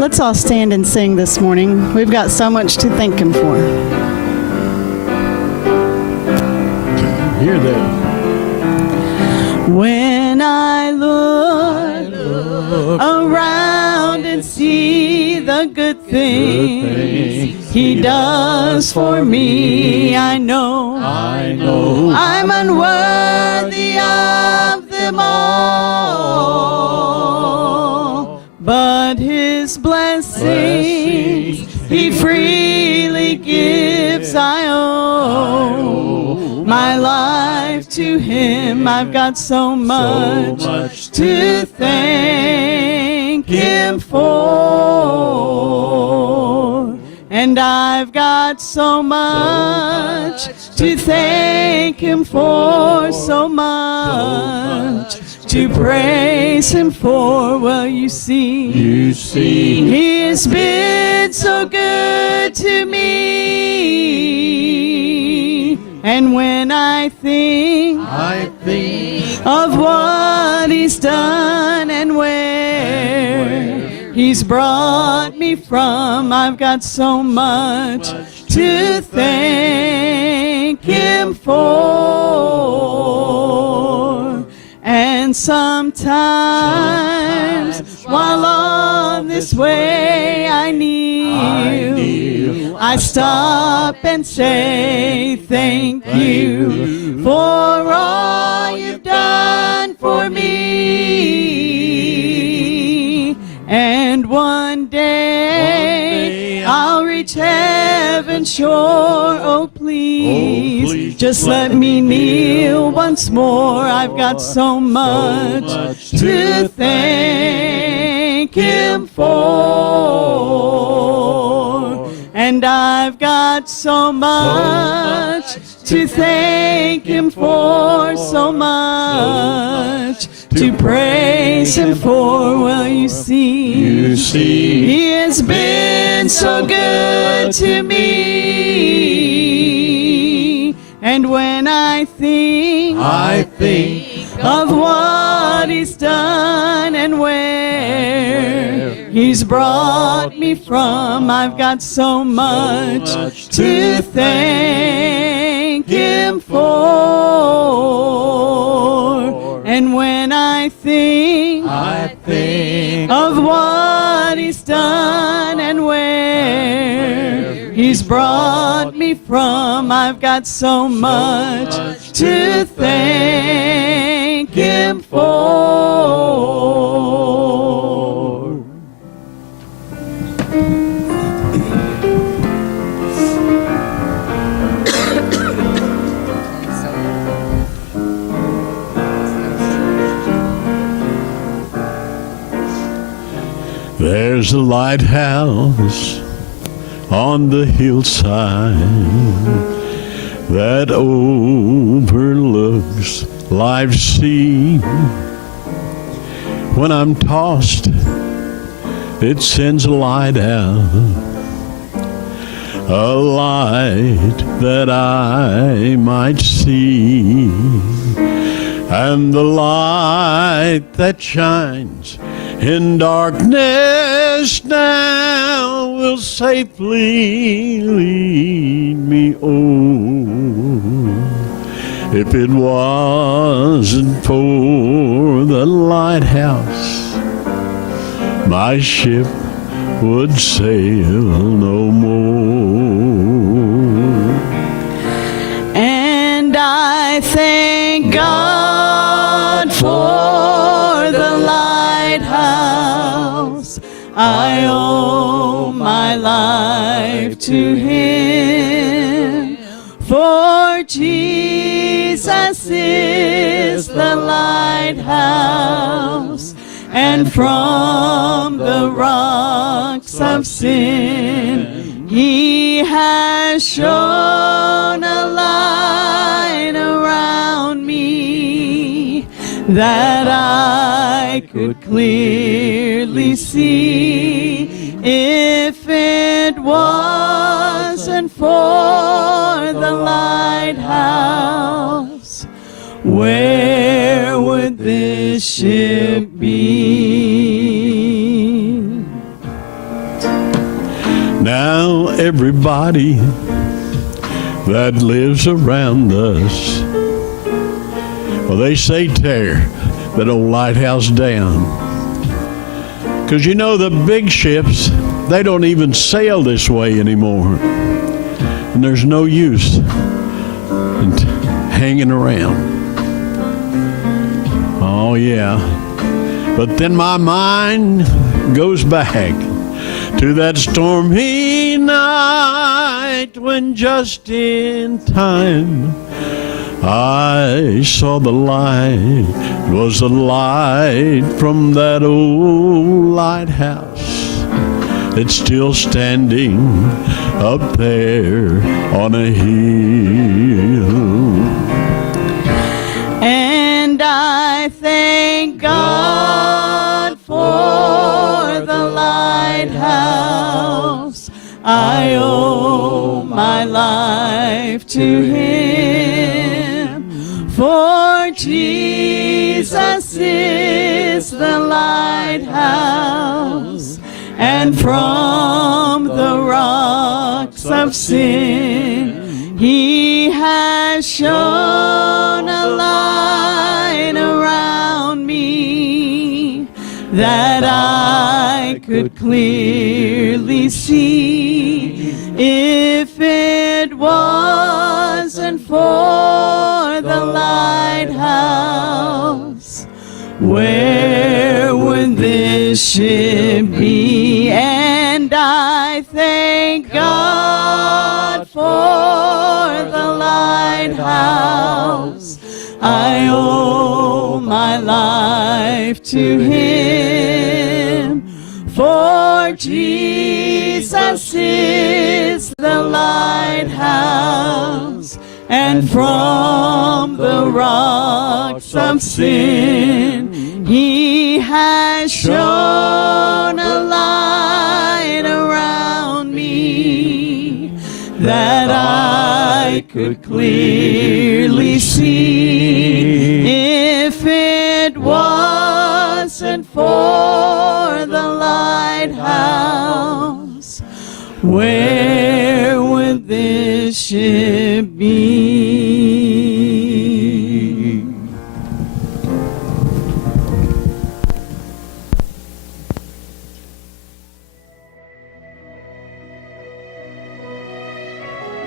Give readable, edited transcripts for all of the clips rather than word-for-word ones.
Let's all stand and sing this morning. We've got so much to thank Him for. Hear that. When I look around and see the good things He does for me, I know I'm unworthy of them all, but His blessings He freely gives. I owe my life to Him. I've got so much to thank Him for, and I've got so much to thank Him for, so much to praise Him for. Well, you see, He has been so good to me, and when I think of what He's done and where He's brought me from, I've got so much to thank Him for. And sometimes while on this way I kneel, I stop and say thank you for all you've done for me. And one day I'll reach heaven's shore. Oh, please, just let me kneel once more. I've got so much to thank Him for, and I've got so much to thank Him for, so much to praise Him for. Well, you see, He has been so good to me, and when I think of what He's done and where He's brought me from, I've got so much to thank Him for. And when I think of what He's done and where He's brought me from, I've got so much to thank Him for. There's a lighthouse on the hillside that overlooks life's sea. When I'm tossed, it sends a light out, a light that I might see. And the light that shines in darkness now will safely lead me on. If it wasn't for the lighthouse, my ship would sail no more. And I thank God for the lighthouse. I owe my life to Him, for Jesus is the lighthouse, and from the rocks of sin He has shone a light around me that I could clearly see. If it wasn't for the lighthouse, where would this ship be? Now everybody that lives around us, well, they say tear that old lighthouse down. Because you know, the big ships, they don't even sail this way anymore. And there's no use in hanging around. Oh, yeah. But then my mind goes back to that stormy night when just in time I saw the light. It was the light from that old lighthouse that's still standing up there on a hill. And I thank God for the lighthouse. I owe my life to Him, for Jesus is the lighthouse, and from the rocks of sin He has shone a light around me that I could clearly see. If it wasn't for the lighthouse, where would this ship be? And I thank God for the lighthouse. I owe my life to Him, for Jesus is the lighthouse, and from the rocks of sin He has shone a light around me that I could clearly see. If it wasn't for the lighthouse, where would this ship be?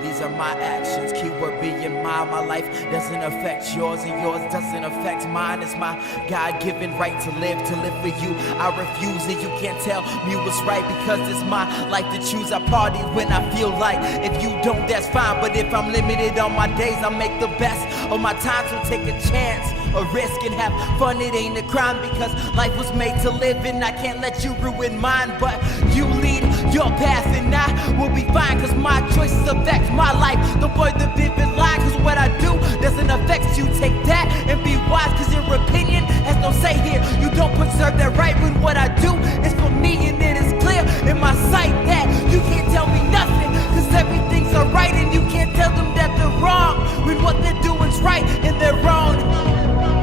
These are my actions, keyword being mine. My life doesn't affect yours, and yours doesn't affect mine. It's my God-given right to live for you. I refuse it, you can't tell me what's right, because it's my life to choose. I party when I feel like. If you don't, that's fine, but if I'm limited on my days, I make the best of my time. So take a chance, a risk, and have fun. It ain't a crime, because life was made to live, and I can't let you ruin mine. But you lead your path, and I will be fine, because my choices affect my life. Don't boy the vivid lie, because what I do doesn't affect you. Take that and be wise, because your opinion has no say here. You don't preserve that right when what I do is for me, and it is clear in my sight that you can't tell me nothing, because everything's alright, and you can't tell them that they're wrong when what they're doing's right in their own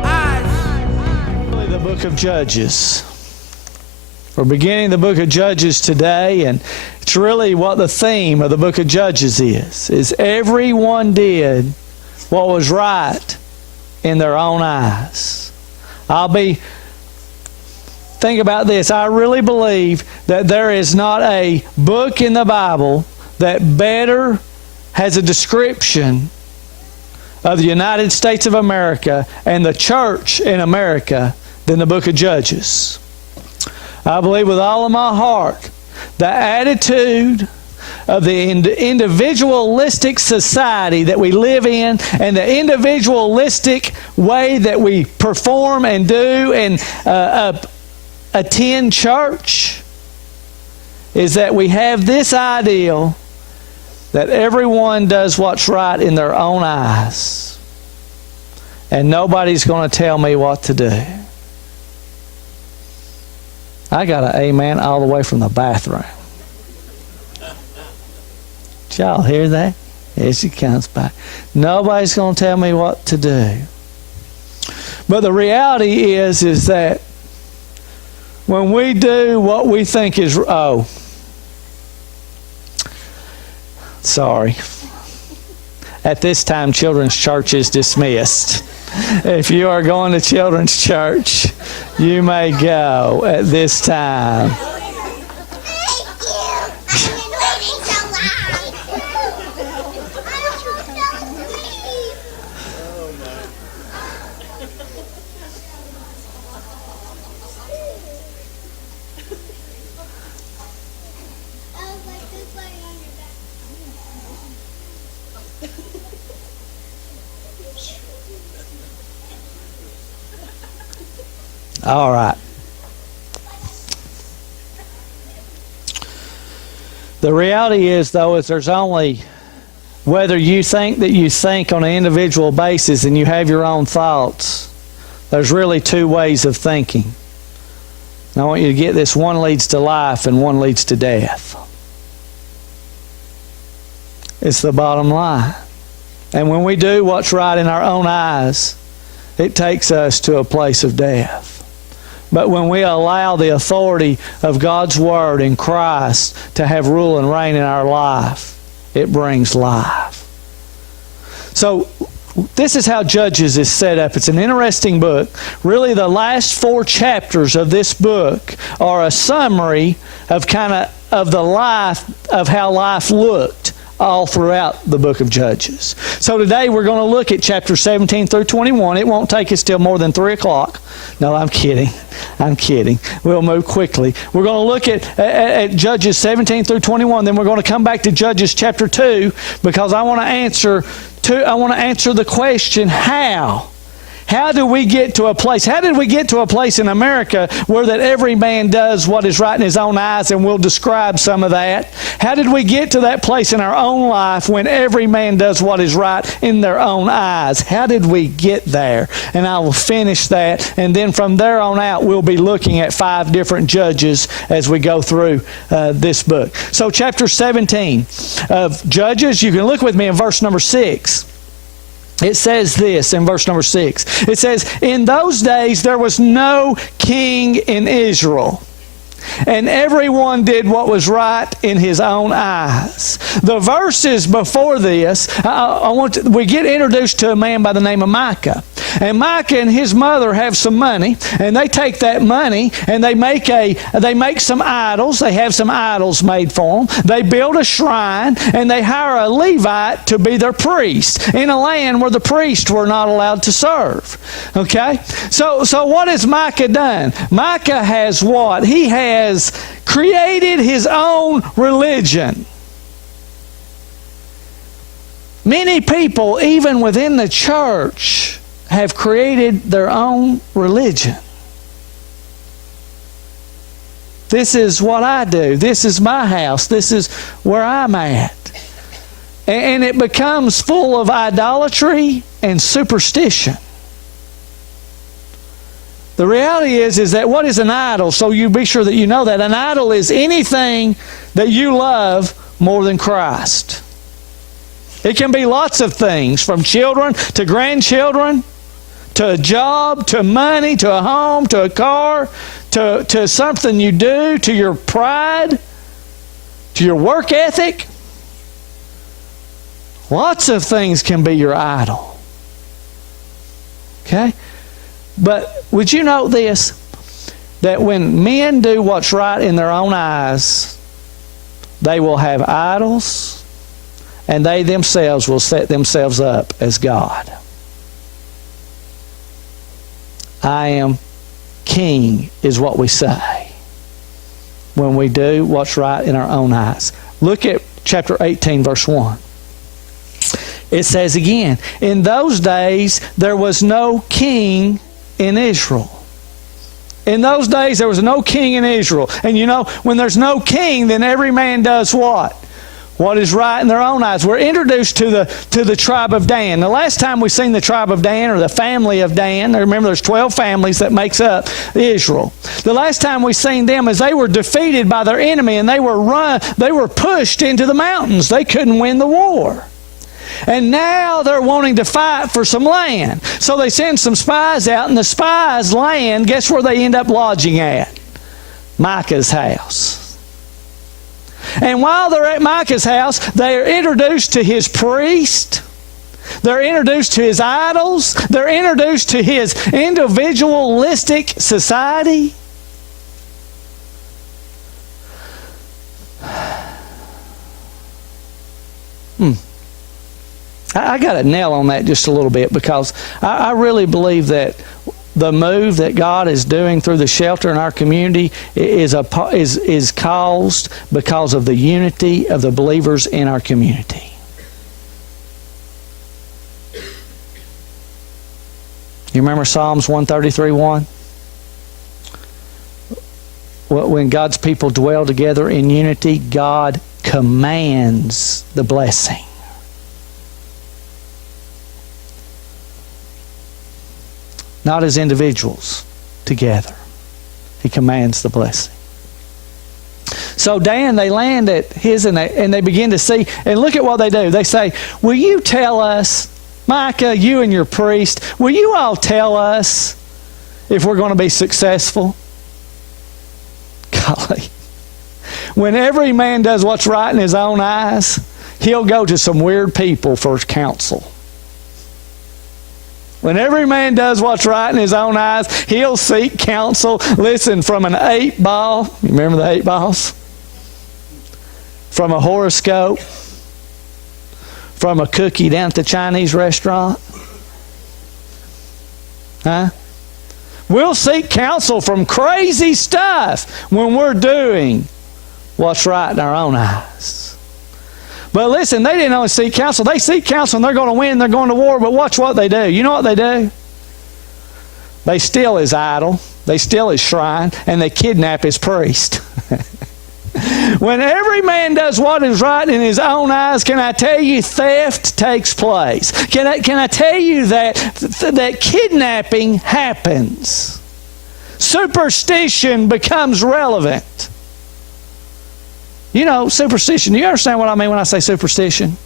eyes. The book of Judges. We're beginning the book of Judges today, and it's really what the theme of the book of Judges is everyone did what was right in their own eyes. Think about this. I really believe that there is not a book in the Bible that better has a description of the United States of America and the church in America than the book of Judges. I believe with all of my heart the attitude of the individualistic society that we live in, and the individualistic way that we perform and do and attend church, is that we have this ideal that everyone does what's right in their own eyes, and nobody's going to tell me what to do. I got an amen all the way from the bathroom. Did y'all hear that? Here she comes back. Nobody's going to tell me what to do. But the reality is that when we do what we think is, Sorry. At this time, children's church is dismissed. If you are going to children's church, you may go at this time. All right. The reality is, though, is there's only, whether you think that you think on an individual basis and you have your own thoughts, there's really two ways of thinking. And I want you to get this. One leads to life and one leads to death. It's the bottom line. And when we do what's right in our own eyes, it takes us to a place of death. But when we allow the authority of God's Word in Christ to have rule and reign in our life, it brings life. So this is how Judges is set up. It's an interesting book. Really, the last 4 chapters of this book are a summary of the life, of how life looked all throughout the book of Judges. So today we're going to look at chapter 17 through 21. It won't take us till more than 3 o'clock. No, I'm kidding. I'm kidding. We'll move quickly. We're going to look at Judges 17 through 21. Then we're going to come back to Judges chapter 2 because I want to answer the question, how? How do we get to a place? How did we get to a place in America where that every man does what is right in his own eyes, and we'll describe some of that? How did we get to that place in our own life when every man does what is right in their own eyes? How did we get there? And I will finish that, and then from there on out, we'll be looking at 5 different judges as we go through this book. So chapter 17 of Judges, you can look with me in verse number 6. It says this in verse number 6. It says, "In those days there was no king in Israel, and everyone did what was right in his own eyes." The verses before this, we get introduced to a man by the name of Micah. And Micah and his mother have some money, and they take that money and they make some idols. They have some idols made for them. They build a shrine, and they hire a Levite to be their priest in a land where the priests were not allowed to serve. Okay? So what has Micah done? Micah has what? He has created his own religion. Many people, even within the church, have created their own religion. This is what I do. This is my house. This is where I'm at. And it becomes full of idolatry and superstition. The reality is that what is an idol? So you be sure that you know that. An idol is anything that you love more than Christ. It can be lots of things, from children to grandchildren, to a job, to money, to a home, to a car, to something you do, to your pride, to your work ethic. Lots of things can be your idol. Okay? But would you note this? That when men do what's right in their own eyes, they will have idols, and they themselves will set themselves up as God. I am king is what we say when we do what's right in our own eyes. Look at chapter 18, verse 1. It says again, "In those days there was no king in Israel." In those days there was no king in Israel. And you know, when there's no king, then every man does what? What is right in their own eyes. We're introduced to the tribe of Dan. The last time we seen the tribe of Dan, or the family of Dan, remember there's 12 families that makes up Israel. The last time we seen them is they were defeated by their enemy, and they were pushed into the mountains. They couldn't win the war. And now they're wanting to fight for some land. So they send some spies out, and the spies land, guess where they end up lodging at? Micah's house. And while they're at Micah's house, they are introduced to his priest. They're introduced to his idols. They're introduced to his individualistic society. I got a nail on that just a little bit, because I really believe that the move that God is doing through the shelter in our community is caused because of the unity of the believers in our community. You remember Psalms 133:1? When God's people dwell together in unity, God commands the blessing. Not as individuals, together. He commands the blessing. So Dan, they land at his, and they begin to see, and look at what they do. They say, will you tell us, Micah, you and your priest, will you all tell us if we're going to be successful? Golly. When every man does what's right in his own eyes, he'll go to some weird people for counsel. When every man does what's right in his own eyes, he'll seek counsel. Listen, from an 8-ball, you remember the 8 balls? From a horoscope, from a cookie down at the Chinese restaurant. Huh? We'll seek counsel from crazy stuff when we're doing what's right in our own eyes. But listen, they didn't only seek counsel. They seek counsel and they're going to win. They're going to war. But watch what they do. You know what they do? They steal his idol. They steal his shrine. And they kidnap his priest. When every man does what is right in his own eyes, can I tell you, theft takes place. Can I tell you that kidnapping happens? Superstition becomes relevant. You know, superstition. Do you understand what I mean when I say superstition?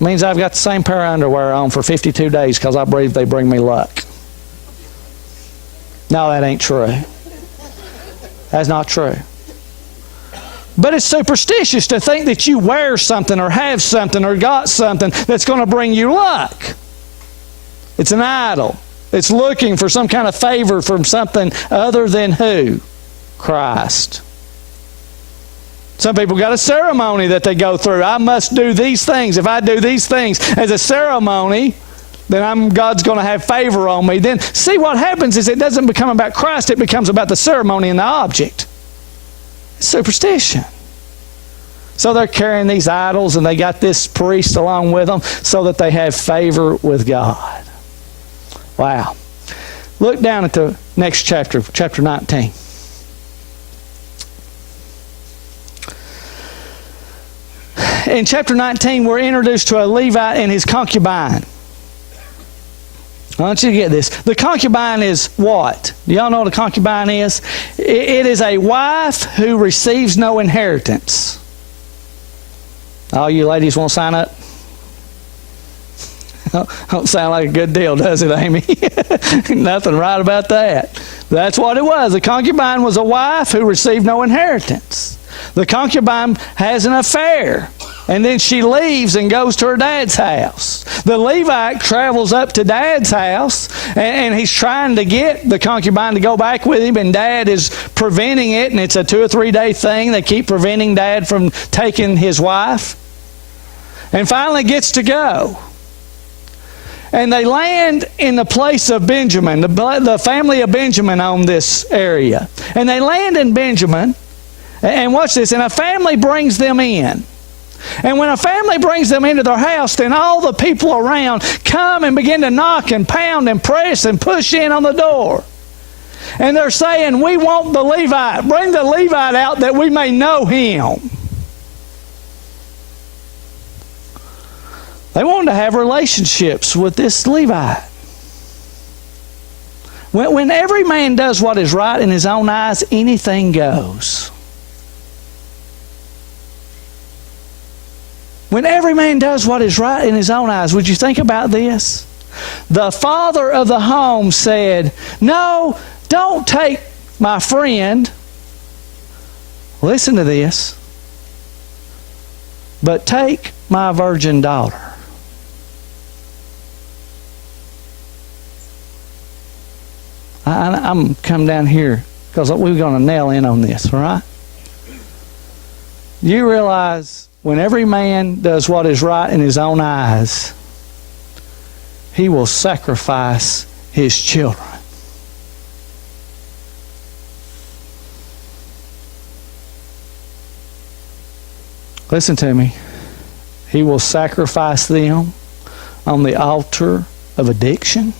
It means I've got the same pair of underwear on for 52 days because I believe they bring me luck. No, that ain't true. That's not true. But it's superstitious to think that you wear something or have something or got something that's going to bring you luck. It's an idol. It's looking for some kind of favor from something other than who? Christ. Some people got a ceremony that they go through. I must do these things. If I do these things as a ceremony, then God's going to have favor on me. Then see what happens is it doesn't become about Christ. It becomes about the ceremony and the object. It's superstition. So they're carrying these idols and they got this priest along with them so that they have favor with God. Wow. Look down at the next chapter, chapter 19. In chapter 19, we're introduced to a Levite and his concubine. I want you to get this. The concubine is what? Do y'all know what a concubine is? It is a wife who receives no inheritance. All you ladies want to sign up? Don't sound like a good deal, does it, Amy? Nothing right about that. That's what it was. A concubine was a wife who received no inheritance. The concubine has an affair, and then she leaves and goes to her dad's house. The Levite travels up to dad's house, and he's trying to get the concubine to go back with him, and dad is preventing it, and it's a 2 or 3 day thing. They keep preventing dad from taking his wife, and finally gets to go. And they land in the place of Benjamin. The family of Benjamin owned this area. And they land in Benjamin. And watch this. And a family brings them in. And when a family brings them into their house, then all the people around come and begin to knock and pound and press and push in on the door. And they're saying, we want the Levite. Bring the Levite out that we may know him. They wanted to have relationships with this Levite. When every man does what is right in his own eyes, anything goes. When every man does what is right in his own eyes, would you think about this? The father of the home said, no, don't take my friend. Listen to this. But take my virgin daughter. I'm come down here because we're going to nail in on this, right? You realize when every man does what is right in his own eyes, he will sacrifice his children. Listen to me. He will sacrifice them on the altar of addiction.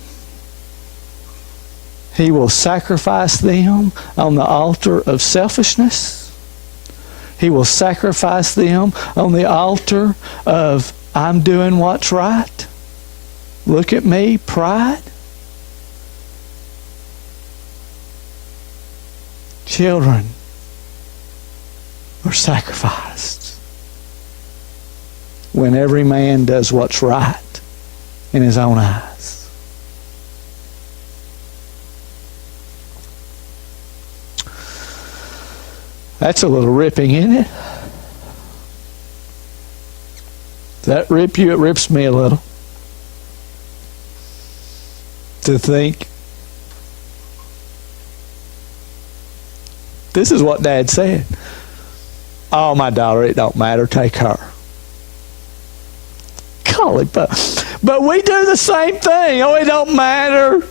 He will sacrifice them on the altar of selfishness. He will sacrifice them on the altar of, I'm doing what's right. Look at me, pride. Children are sacrificed when every man does what's right in his own eyes. That's a little ripping, isn't it? Does that rip you? It rips me a little. To think, this is what Dad said. Oh, my daughter, it don't matter. Take her. Golly, but we do the same thing. Oh, it don't matter.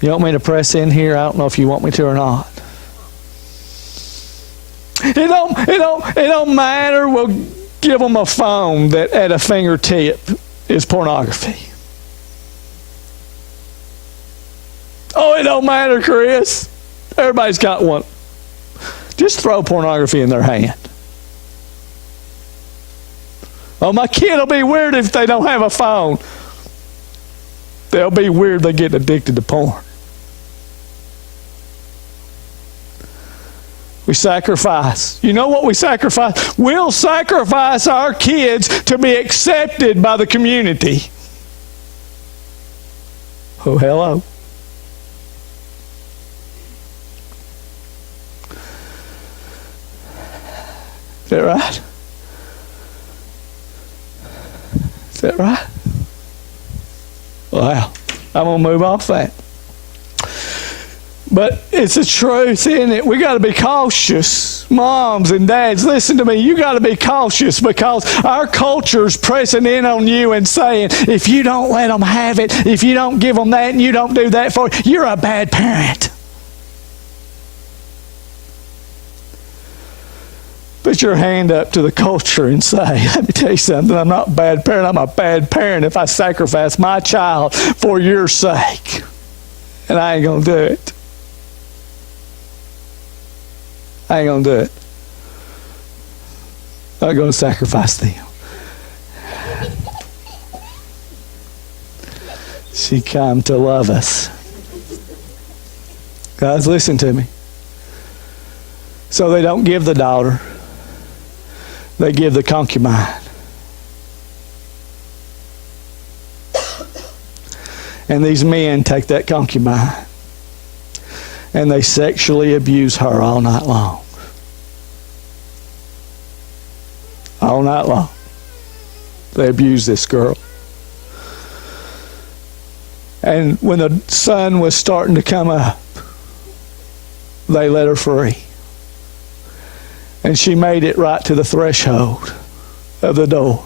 You want me to press in here? I don't know if you want me to or not. It don't matter. We'll give them a phone that at a fingertip is pornography. Oh, it don't matter, Chris. Everybody's got one. Just throw pornography in their hand. Oh, my kid will be weird if they don't have a phone. They'll be weird they get addicted to porn. We sacrifice. You know what we sacrifice? We'll sacrifice our kids to be accepted by the community. Oh, hello. Is that right? Is that right? Wow. I'm going to move off that. But it's the truth, isn't it? We got to be cautious. Moms and dads, listen to me. You got to be cautious because our culture's pressing in on you and saying, if you don't let them have it, if you don't give them that and you don't do that for it, you're a bad parent. Put your hand up to the culture and say, let me tell you something, I'm not a bad parent. I'm a bad parent if I sacrifice my child for your sake. And I ain't going to do it. I ain't going to do it. I'm going to sacrifice them. She come to love us. Guys, listen to me. So they don't give the daughter. They give the concubine. And these men take that concubine and they sexually abuse her all night long. All night long. They abuse this girl. And when the sun was starting to come up, they let her free. And she made it right to the threshold of the door.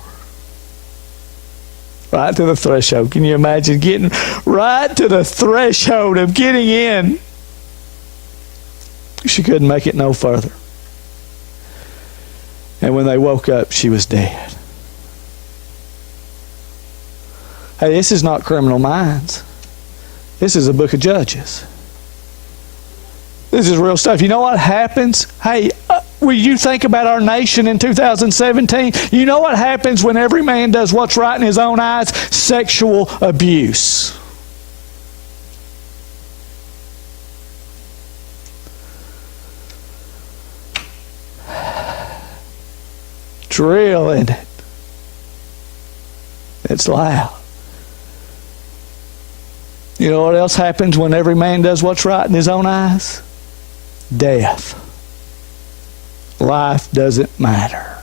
Right to the threshold. Can you imagine getting right to the threshold of getting in? She couldn't make it no further. And when they woke up, she was dead. Hey, this is not Criminal Minds. This is a book of Judges. This is real stuff. You know what happens? Hey, will you think about our nation in 2017? You know what happens when every man does what's right in his own eyes? Sexual abuse. It's real, isn't it? It's loud. You know what else happens when every man does what's right in his own eyes? Death. Life doesn't matter.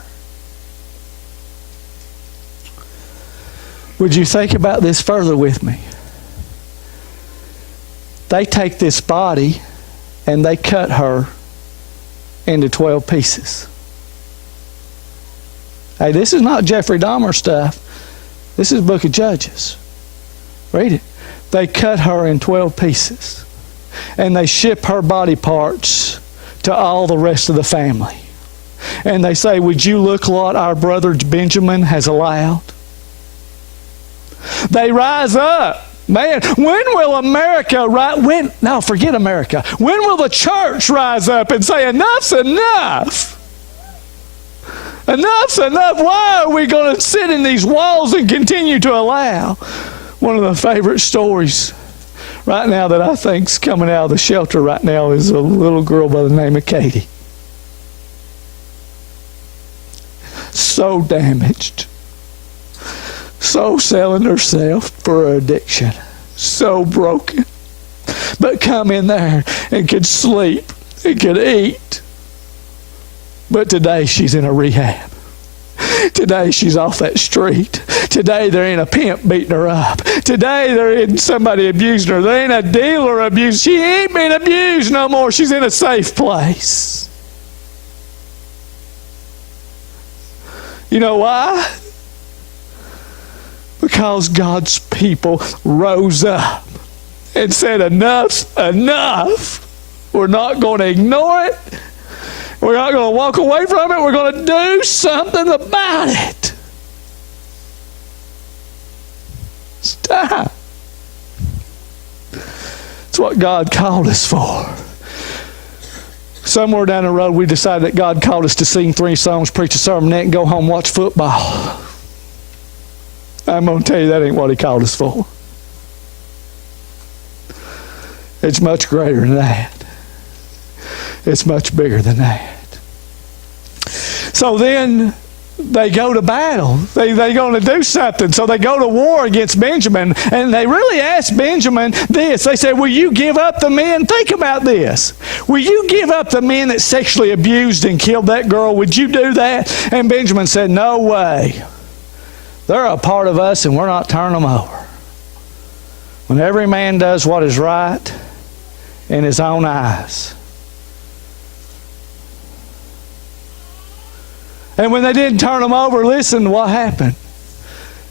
Would you think about this further with me? They take this body and they cut her into 12 pieces. Hey, this is not Jeffrey Dahmer stuff. This is Book of Judges. Read it. They cut her in 12 pieces. And they ship her body parts to all the rest of the family. And they say, would you look what our brother Benjamin has allowed? They rise up. Man, when will America forget America. When will the church rise up and say, enough's enough? Enough's enough. Why are we going to sit in these walls and continue to allow? One of the favorite stories right now that I think's coming out of the shelter right now is a little girl by the name of Katie. So damaged. So selling herself for her addiction. So broken. But come in there and could sleep and could eat. But today she's in a rehab. Today she's off that street. Today there ain't a pimp beating her up. Today there ain't somebody abusing her. There ain't a dealer abused. She ain't been abused no more. She's in a safe place. You know why? Because God's people rose up and said, enough's enough. We're not going to ignore it. We're not going to walk away from it. We're going to do something about it. It's time. It's what God called us for. Somewhere down the road, we decided that God called us to sing 3 songs, preach a sermon, and go home and watch football. I'm going to tell you that ain't what He called us for. It's much greater than that. It's much bigger than that. So then they go to battle. They're going to do something. So they go to war against Benjamin. And they really asked Benjamin this. They said, will you give up the men? Think about this. Will you give up the men that sexually abused and killed that girl? Would you do that? And Benjamin said, no way. They're a part of us and we're not turning them over. When every man does what is right in his own eyes. And when they didn't turn them over, listen to what happened.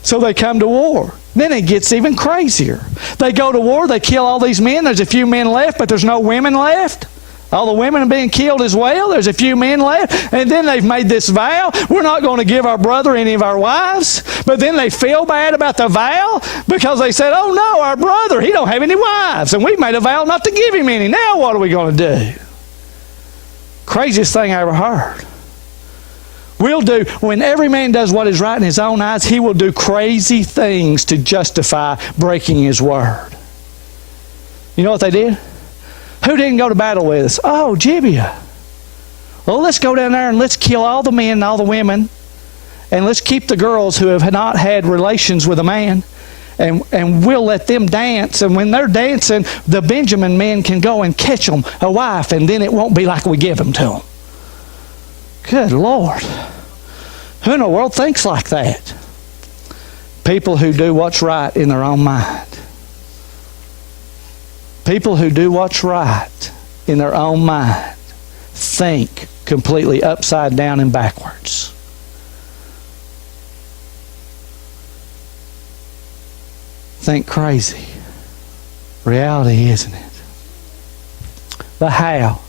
So they come to war. Then it gets even crazier. They go to war, they kill all these men. There's a few men left, but there's no women left. All the women are being killed as well. There's a few men left. And then they've made this vow. We're not going to give our brother any of our wives. But then they feel bad about the vow because they said, oh no, our brother, he don't have any wives. And we've made a vow not to give him any. Now what are we going to do? Craziest thing I ever heard. When every man does what is right in his own eyes, he will do crazy things to justify breaking his word. You know what they did? Who didn't go to battle with us? Oh, Gibeah. Well, let's go down there and let's kill all the men and all the women. And let's keep the girls who have not had relations with a man. And we'll let them dance. And when they're dancing, the Benjamin men can go and catch them a wife. And then it won't be like we give them to them. Good Lord. Who in the world thinks like that? People who do what's right in their own mind. People who do what's right in their own mind think completely upside down and backwards. Think crazy. Reality, isn't it? The how.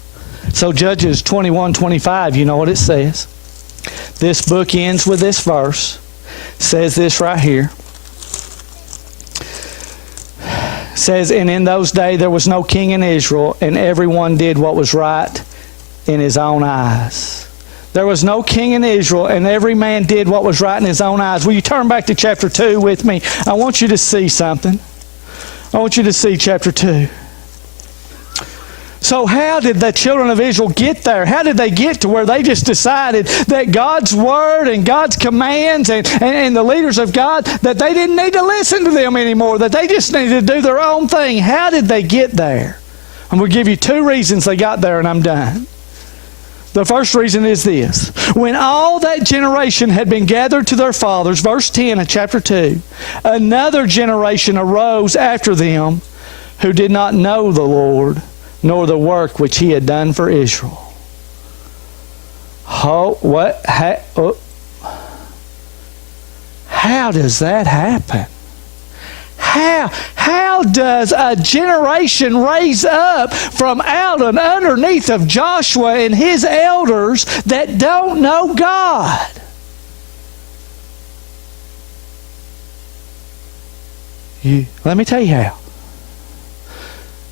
So Judges 21:25, you know what it says. This book ends with this verse. It says this right here. It says, and in those days there was no king in Israel, and everyone did what was right in his own eyes. There was no king in Israel, and every man did what was right in his own eyes. Will you turn back to chapter 2 with me? I want you to see something. I want you to see chapter 2. So how did the children of Israel get there? How did they get to where they just decided that God's Word and God's commands and the leaders of God, that they didn't need to listen to them anymore, that they just needed to do their own thing? How did they get there? I'm going to give you 2 reasons they got there, and I'm done. The first reason is this. When all that generation had been gathered to their fathers, verse 10 of chapter 2, another generation arose after them who did not know the Lord, nor the work which He had done for Israel. How does that happen? How does a generation raise up from out and underneath of Joshua and his elders that don't know God? Let me tell you how.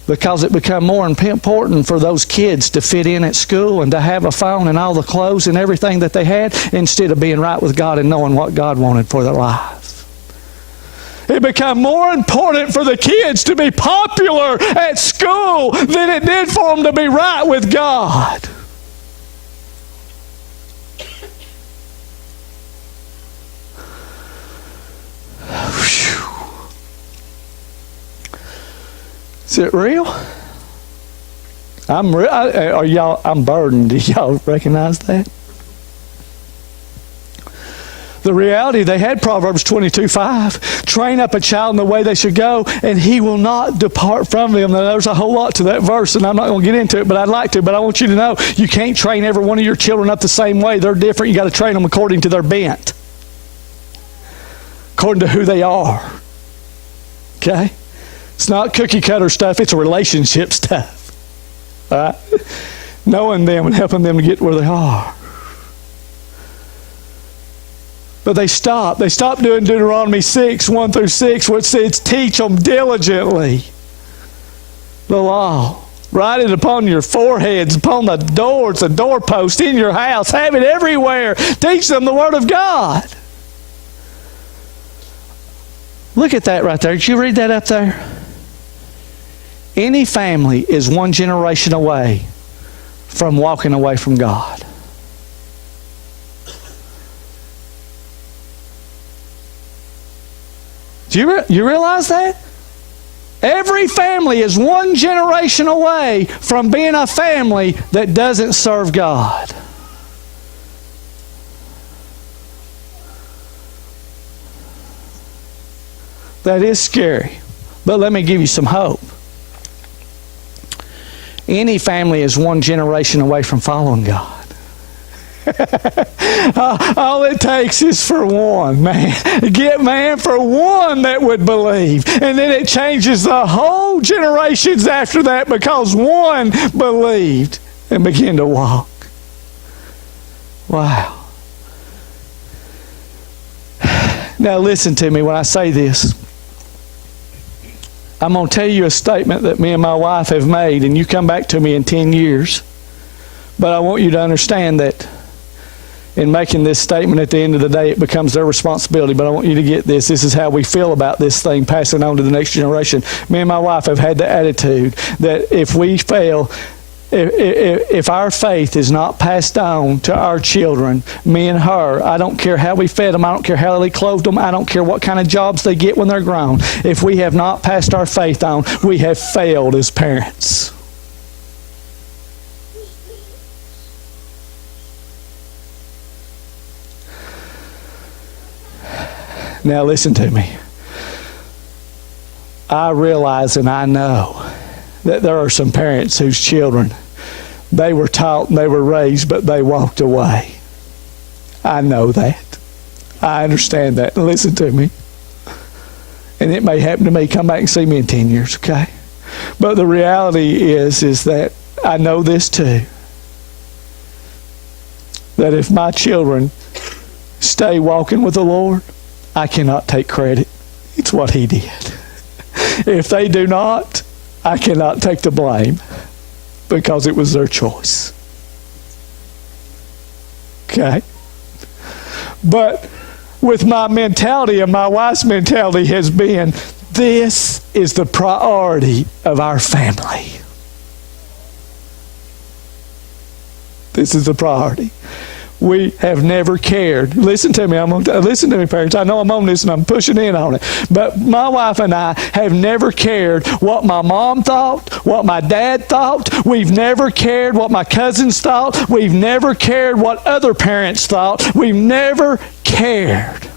Because it became more important for those kids to fit in at school and to have a phone and all the clothes and everything that they had, instead of being right with God and knowing what God wanted for their lives. It became more important for the kids to be popular at school than it did for them to be right with God. Whew. Is it real? I'm burdened. Do y'all recognize that? The reality, they had Proverbs 22:5. Train up a child in the way they should go, and he will not depart from them. Now, there's a whole lot to that verse, and I'm not going to get into it, but I'd like to. But I want you to know, you can't train every one of your children up the same way. They're different. You got to train them according to their bent, according to who they are. Okay? It's not cookie cutter stuff. It's relationship stuff. All right? Knowing them and helping them to get where they are. But they stopped. They stopped doing Deuteronomy 6:1-6, where it says, teach them diligently the law. Write it upon your foreheads, upon the doors, the doorpost, in your house. Have it everywhere. Teach them the Word of God. Look at that right there. Did you read that up there? Any family is one generation away from walking away from God. Do you realize that? Every family is one generation away from being a family that doesn't serve God. That is scary. But let me give you some hope. Any family is one generation away from following God. All it takes is for one, man. For one that would believe. And then it changes the whole generations after that, because one believed and began to walk. Wow. Now listen to me when I say this. I'm going to tell you a statement that me and my wife have made, and you come back to me in 10 years. But I want you to understand that in making this statement, at the end of the day, it becomes their responsibility. But I want you to get this. This is how we feel about this thing, passing on to the next generation. Me and my wife have had the attitude that if we fail, if our faith is not passed on to our children, me and her, I don't care how we fed them, I don't care how they clothed them, I don't care what kind of jobs they get when they're grown. If we have not passed our faith on, we have failed as parents. Now listen to me. I realize and I know that there are some parents whose children, they were taught and they were raised, but they walked away. I know that. I understand that. And listen to me. And it may happen to me. Come back and see me in 10 years, okay? But the reality is that I know this too. That if my children stay walking with the Lord, I cannot take credit. It's what He did. If they do not, I cannot take the blame, because it was their choice. Okay? But with my mentality, and my wife's mentality has been, this is the priority of our family. This is the priority. We have never cared. Listen to me. Listen to me, parents. I know I'm on this and I'm pushing in on it. But my wife and I have never cared what my mom thought, what my dad thought. We've never cared what my cousins thought. We've never cared what other parents thought. We've never cared.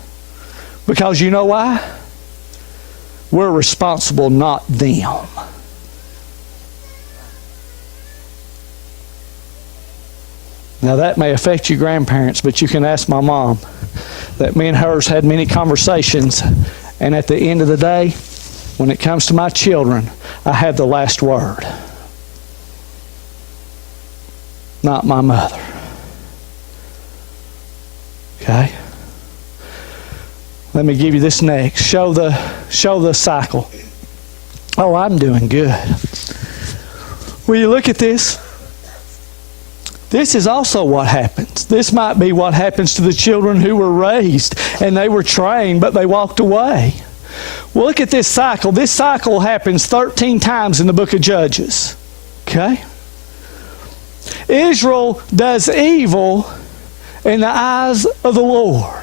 Because you know why? We're responsible, not them. Now that may affect you grandparents, but you can ask my mom that me and hers had many conversations, and at the end of the day, when it comes to my children, I have the last word. Not my mother. Okay? Let me give you this next. Show the cycle. Oh, I'm doing good. Will you look at this? This is also what happens. This might be what happens to the children who were raised and they were trained, but they walked away. Well, look at this cycle. This cycle happens 13 times in the book of Judges. Okay? Israel does evil in the eyes of the Lord.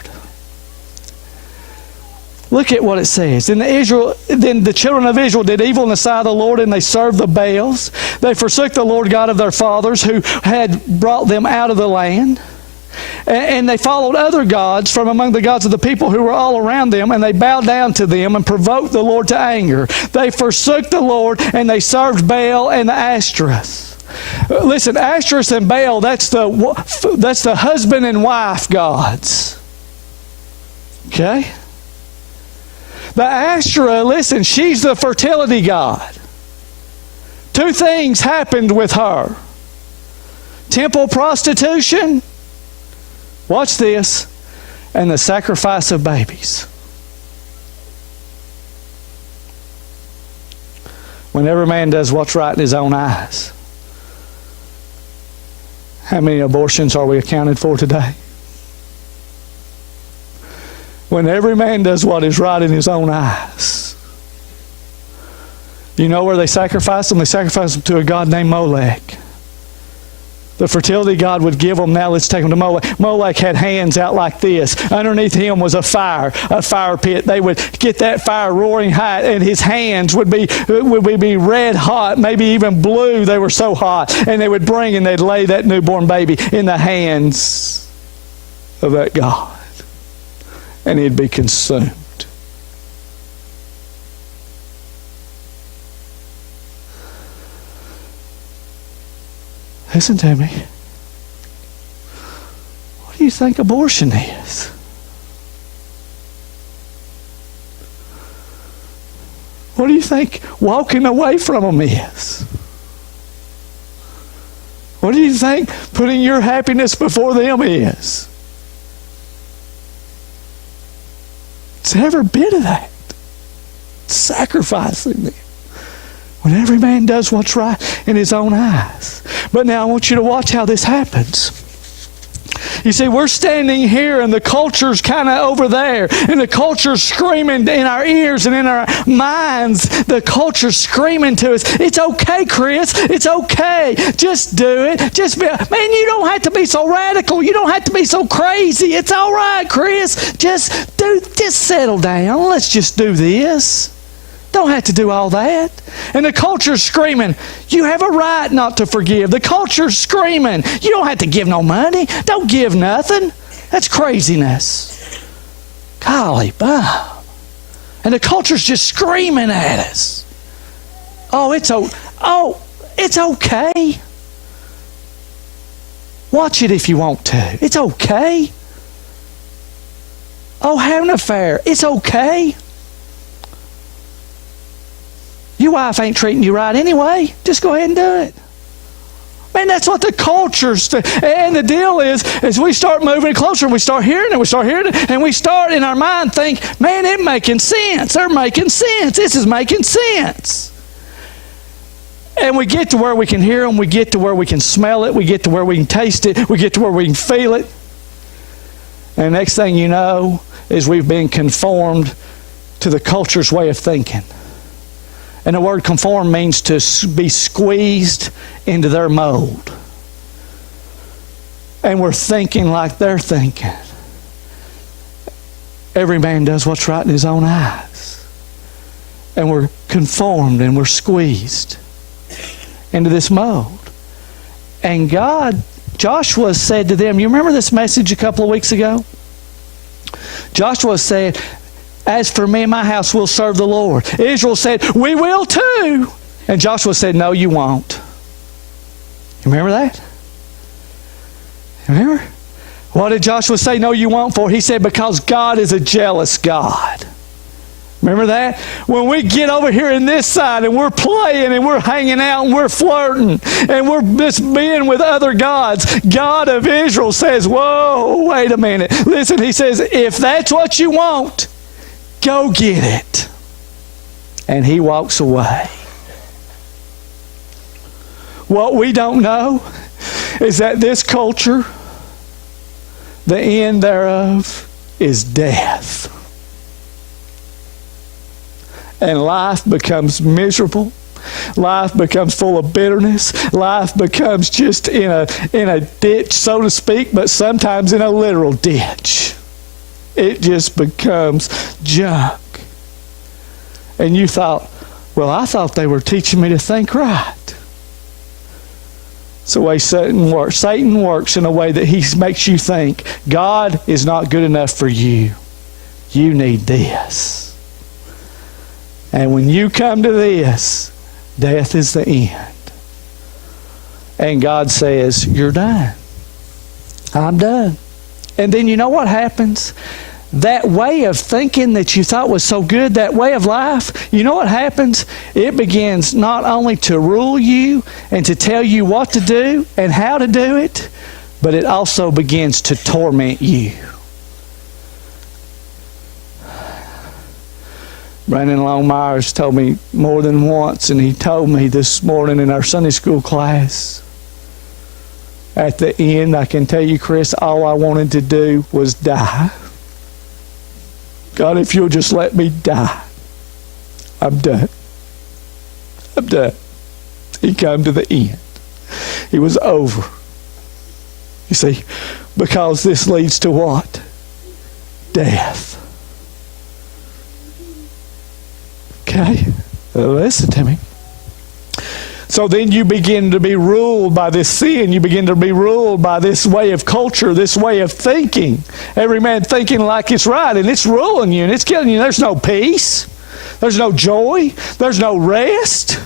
Look at what it says. Then the children of Israel did evil in the sight of the Lord, and they served the Baals. They forsook the Lord God of their fathers, who had brought them out of the land. And they followed other gods from among the gods of the people who were all around them, and they bowed down to them and provoked the Lord to anger. They forsook the Lord, and they served Baal and the Ashtoreth. Listen, Ashtoreth and Baal, that's the husband and wife gods. Okay? The Asherah, listen, she's the fertility god. Two things happened with her. Temple prostitution, watch this, and the sacrifice of babies. When every man does what's right in his own eyes. How many abortions are we accounted for today? When every man does what is right in his own eyes. You know where they sacrifice them? They sacrifice them to a god named Molech. The fertility god would give them, now let's take them to Molech. Molech had hands out like this. Underneath him was a fire pit. They would get that fire roaring hot, and his hands would be red hot, maybe even blue. They were so hot. And they would bring and they'd lay that newborn baby in the hands of that god. And he'd be consumed. Listen to me. What do you think abortion is? What do you think walking away from them is? What do you think putting your happiness before them is? It's every bit of that. It's sacrificing them. When every man does what's right in his own eyes. But now I want you to watch how this happens. You see, we're standing here and the culture's kind of over there. And the culture's screaming in our ears and in our minds. The culture's screaming to us, it's okay, Chris. It's okay. Just do it. Man, you don't have to be so radical. You don't have to be so crazy. It's all right, Chris. Just settle down. Let's just do this. Don't have to do all that. And the culture's screaming, you have a right not to forgive. The culture's screaming, you don't have to give no money. Don't give nothing. That's craziness. Golly, Bob. And the culture's just screaming at us. It's okay. Watch it if you want to. It's okay. Have an affair. It's okay. Your wife ain't treating you right anyway. Just go ahead and do it. Man, that's what the culture's and the deal is we start moving closer and we start hearing it, and we start in our mind think, man, it's making sense. They're making sense. This is making sense. And we get to where we can hear them. We get to where we can smell it. We get to where we can taste it. We get to where we can feel it. And the next thing you know is we've been conformed to the culture's way of thinking. And the word conform means to be squeezed into their mold. and we're thinking like they're thinking. Every man does what's right in his own eyes. And we're conformed and we're squeezed into this mold. And Joshua said to them, you remember this message a couple of weeks ago? Joshua said, as for me and my house, we'll serve the Lord. Israel said, we will too. And Joshua said, no, you won't. You remember that? Remember? What did Joshua say, no, you won't for? He said, because God is a jealous God. Remember that? When we get over here in this side and we're playing and we're hanging out and we're flirting and we're just being with other gods, God of Israel says, whoa, wait a minute. Listen, he says, if that's what you want, go get it. And he walks away. What we don't know is that this culture, the end thereof is death. And life becomes miserable. Life becomes full of bitterness. Life becomes just in a ditch, so to speak, but sometimes in a literal ditch. It just becomes junk. And you thought, well, I thought they were teaching me to think right. It's the way Satan works. Satan works in a way that he makes you think God is not good enough for you. You need this. And when you come to this, death is the end. And God says, you're done. I'm done. And then you know what happens? That way of thinking that you thought was so good, that way of life, you know what happens? It begins not only to rule you and to tell you what to do and how to do it, but it also begins to torment you. Brandon Longmire's told me more than once, and he told me this morning in our Sunday school class, at the end, I can tell you, Chris, all I wanted to do was die. God, if you'll just let me die, I'm done. I'm done. He came to the end. He was over. You see, because this leads to what? Death. Okay? Listen to me. So then you begin to be ruled by this sin. You begin to be ruled by this way of culture, this way of thinking. Every man thinking like it's right, and it's ruling you, and it's killing you. There's no peace. There's no joy. There's no rest.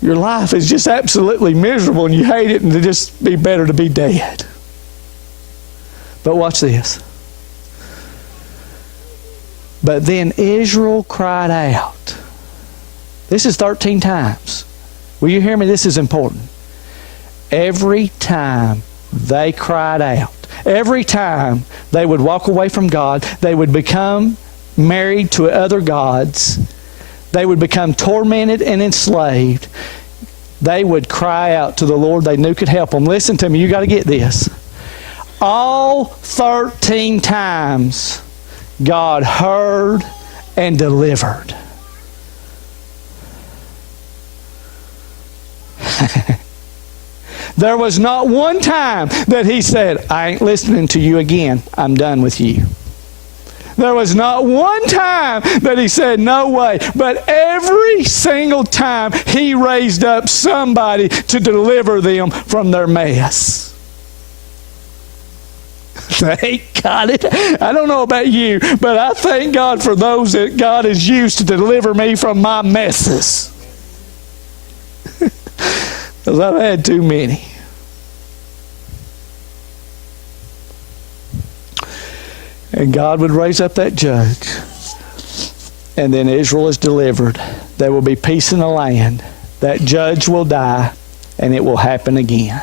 Your life is just absolutely miserable, and you hate it, and it'd just be better to be dead. But watch this. But then Israel cried out. This is 13 times. Will you hear me? This is important. Every time they cried out, every time they would walk away from God, they would become married to other gods, they would become tormented and enslaved, they would cry out to the Lord they knew could help them. Listen to me, you got to get this. All 13 times, God heard and delivered. There was not one time that he said, I ain't listening to you again. I'm done with you. There was not one time that he said, no way. But every single time he raised up somebody to deliver them from their mess. Thank God. I don't know about you, but I thank God for those that God has used to deliver me from my messes. Because I've had too many. And God would raise up that judge. And then Israel is delivered. There will be peace in the land. That judge will die, and it will happen again.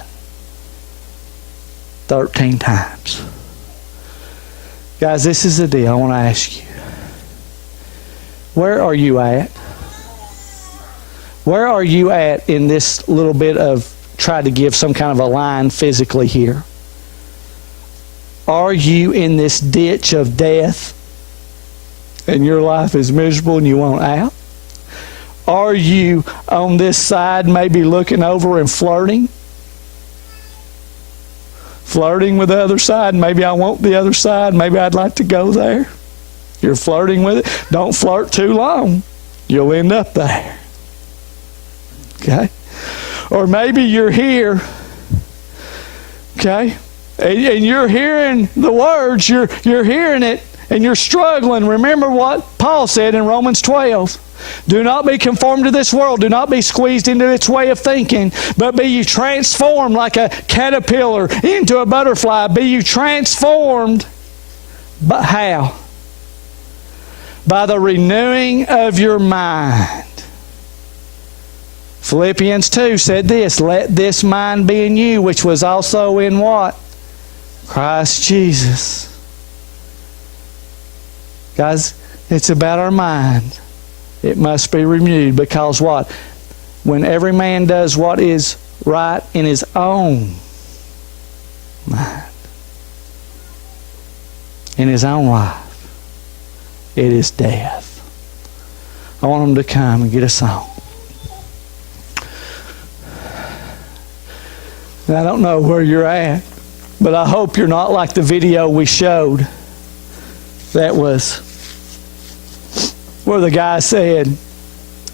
13 times. Guys, this is the deal I want to ask you. Where are you at? Where are you at in this little bit of try to give some kind of a line physically here? Are you in this ditch of death and your life is miserable and you want out? Are you on this side maybe looking over and flirting? Flirting with the other side. Maybe I want the other side. Maybe I'd like to go there. You're flirting with it. Don't flirt too long. You'll end up there. Okay? Or maybe you're here, okay, and you're hearing the words, you're hearing it, and you're struggling. Remember what Paul said in Romans 12. Do not be conformed to this world. Do not be squeezed into its way of thinking, but be you transformed like a caterpillar into a butterfly. Be you transformed. But how? By the renewing of your mind. Philippians 2 said this, let this mind be in you, which was also in what? Christ Jesus. Guys, it's about our mind. It must be renewed because what? When every man does what is right in his own mind, in his own life, it is death. I want them to come and get a song. And I don't know where you're at, but I hope you're not like the video we showed that was where the guy said,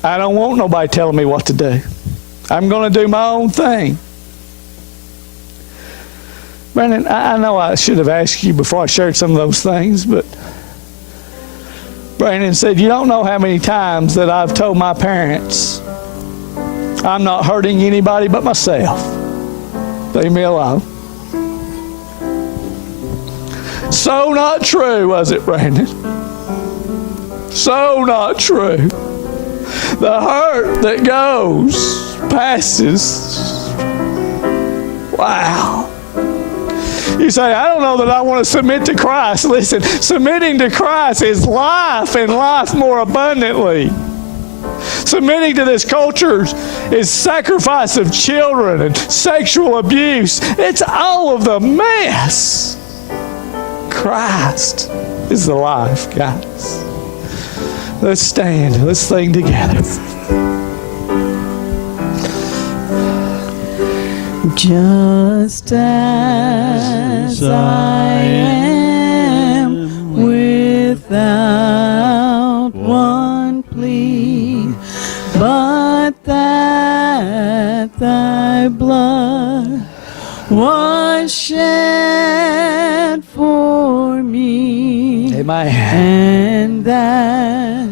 I don't want nobody telling me what to do. I'm going to do my own thing. Brandon, I know I should have asked you before I shared some of those things, but Brandon said, you don't know how many times that I've told my parents, I'm not hurting anybody but myself. Leave me alone. So not true, was it, Brandon? So not true. The hurt that goes passes. Wow. You say, I don't know that I want to submit to Christ. Listen, submitting to Christ is life and life more abundantly. Submitting to this culture is sacrifice of children and sexual abuse. It's all of the mess. Christ is the life, guys. Let's stand. Let's sing together. Just as I am, without one plea, but that thy blood was shed for me, Amen. and that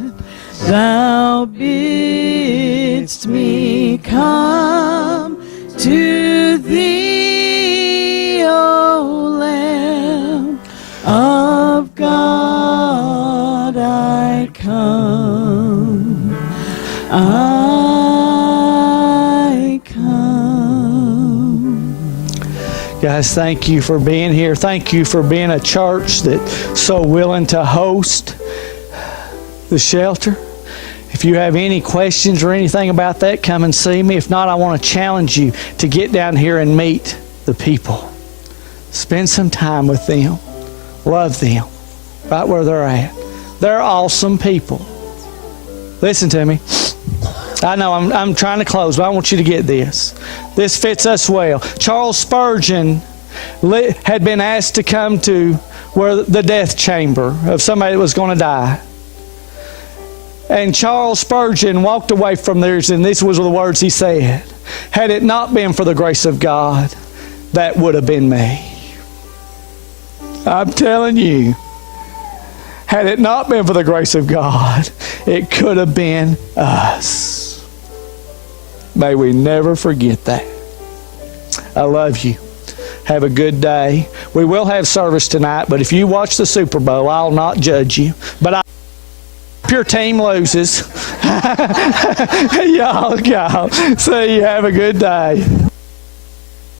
thou bidst me come to thee, O Lamb of God, I come, I come. Guys, thank you for being here. Thank you for being a church that's so willing to host the shelter. If you have any questions or anything about that, come and see me. If not, I want to challenge you to get down here and meet the people. Spend some time with them. Love them right where they're at. They're awesome people. Listen to me. I know I'm trying to close, but I want you to get this. This fits us well. Charles Spurgeon had been asked to come to where the death chamber of somebody that was going to die. And Charles Spurgeon walked away from there, and these were the words he said. Had it not been for the grace of God, that would have been me. I'm telling you, had it not been for the grace of God, it could have been us. May we never forget that. I love you. Have a good day. We will have service tonight, but if you watch the Super Bowl, I'll not judge you. But if your team loses, y'all go. See you. Have a good day.